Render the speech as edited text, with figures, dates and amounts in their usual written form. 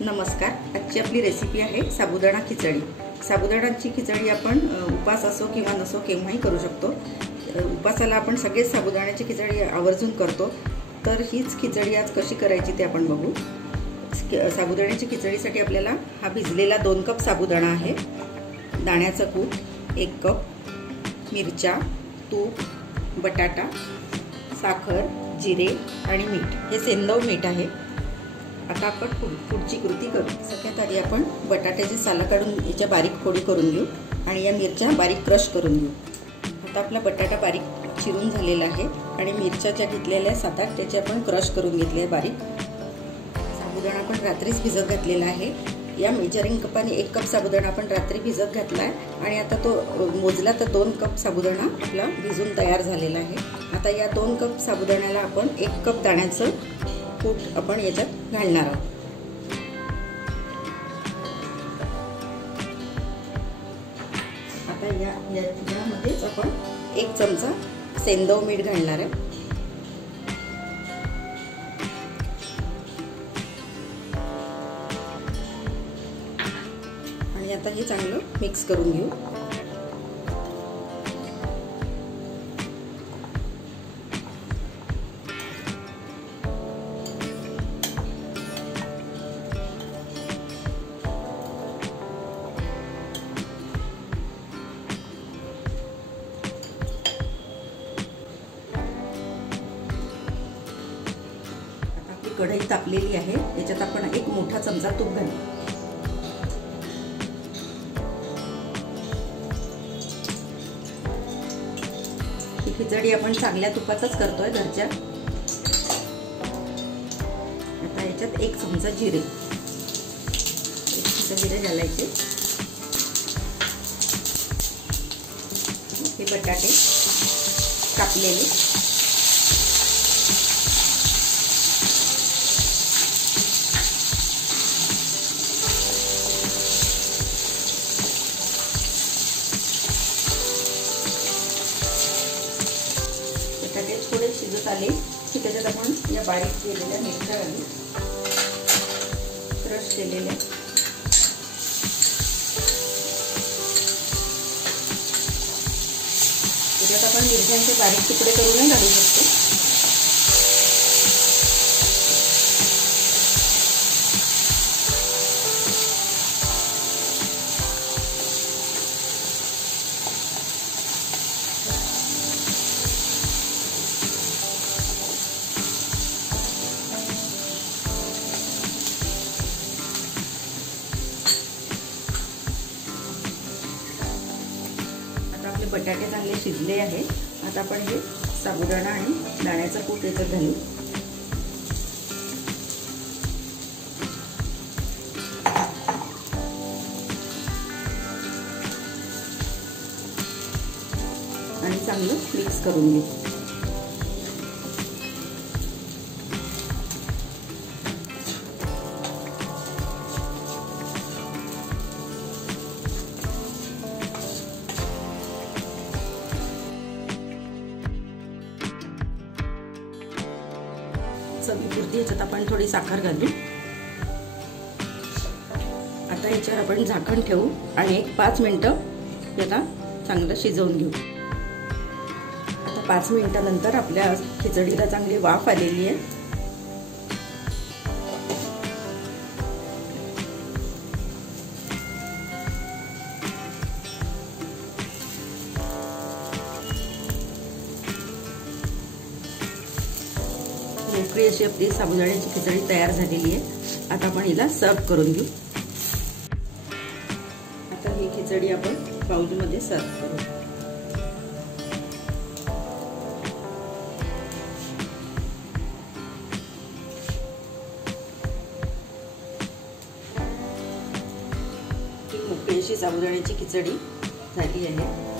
नमस्कार. आजची आपली रेसिपी आहे साबुदाणा खिचडी. साबुदाण्याची खिचडी आपण उपास असो किंवा नसो केव्हाही करू शकतो. उपासाला आपण सगळेच साबुदाण्याची खिचडी आवर्जून करतो. तर हीच खिचडी आज कशी करायची ते आपण बघू. साबुदाण्याची खिचडीसाठी आपल्याला हा भिजलेला 2 कप साबुदाणा आहे, दाण्याचं कूट 1 कप, मिरच्या, तूप, बटाटा, साखर, जिरे आणि मीठ. हे सेंदव मीठ आहे. आता आपण पुढची कृती करू. सगळ्यात आधी आपण बटाट्याची सालं काढून याच्या बारीक फोडी करून घेऊ आणि या मिरच्या बारीक क्रश करून घेऊ. आता आपला बटाटा बारीक चिरून झालेला आहे आणि मिरच्या ज्या घेतलेल्या 7-8 त्याचे आपण क्रश करून घेतले आहे बारीक. साबुदाणा आपण रात्रीच भिजत घातलेला आहे. या मेजरिंग कपाने 1 कप साबुदाणा आपण रात्री भिजत घातला आहे आणि आता तो मोजला तर 2 कप साबुदाणा आपला भिजून तयार झालेला आहे. आता या 2 कप साबुदाण्याला आपण 1 कप दाण्याचं कूट आपण याच्यात घालणार आहोत. आता यामध्येच आपण 1 चमचा सेंदव मीठ घालणार आहे. आणि आता हे चांगलं मिक्स करून घेऊ. कढई तापलेली आहे, याच्यात आपण 1 मोठा चमचा तूप घालू. ही खिचडी आपण चांगल्या तुपातच करतोय घरच्या. आता याच्यात 1 चमचा जिरे, 1 चमचा जिरे घालायचे. हे बटाटे कापलेले, थोडे शिजत आले की त्याच्यात आपण या बारीक केलेल्या मिरच्या घालू, क्रश केलेल्या. त्याच्यात आपण मिरच्यांचे बारीक तुकडे करूनही घालू शकतो. बटाटे चांगले शिजले आहे. आता आपण हे साबुदाणा आणि दाण्याचं कूट याच्यात घालू. आणि चांगलं मिक्स करून घेऊ. चवीपुरती याच्यात आपण थोडी साखर घालू. आता याच्यावर आपण झाकण ठेवू आणि 5 मिनिटं याला चांगलं शिजवून घेऊ. आता 5 मिनिटानंतर आपल्या खिचडीला चांगली वाफ आलेली आहे. मोकळी अशी आपली साबुदाण्याची खिचडी तयार झालेली आहे. आता आपण हिला सर्व करून घेऊ. आता ही खिचडी आपण बाउलमध्ये सर्व करू. ही मोकळी अशी साबुदाण्याची खिचडी झाली आहे.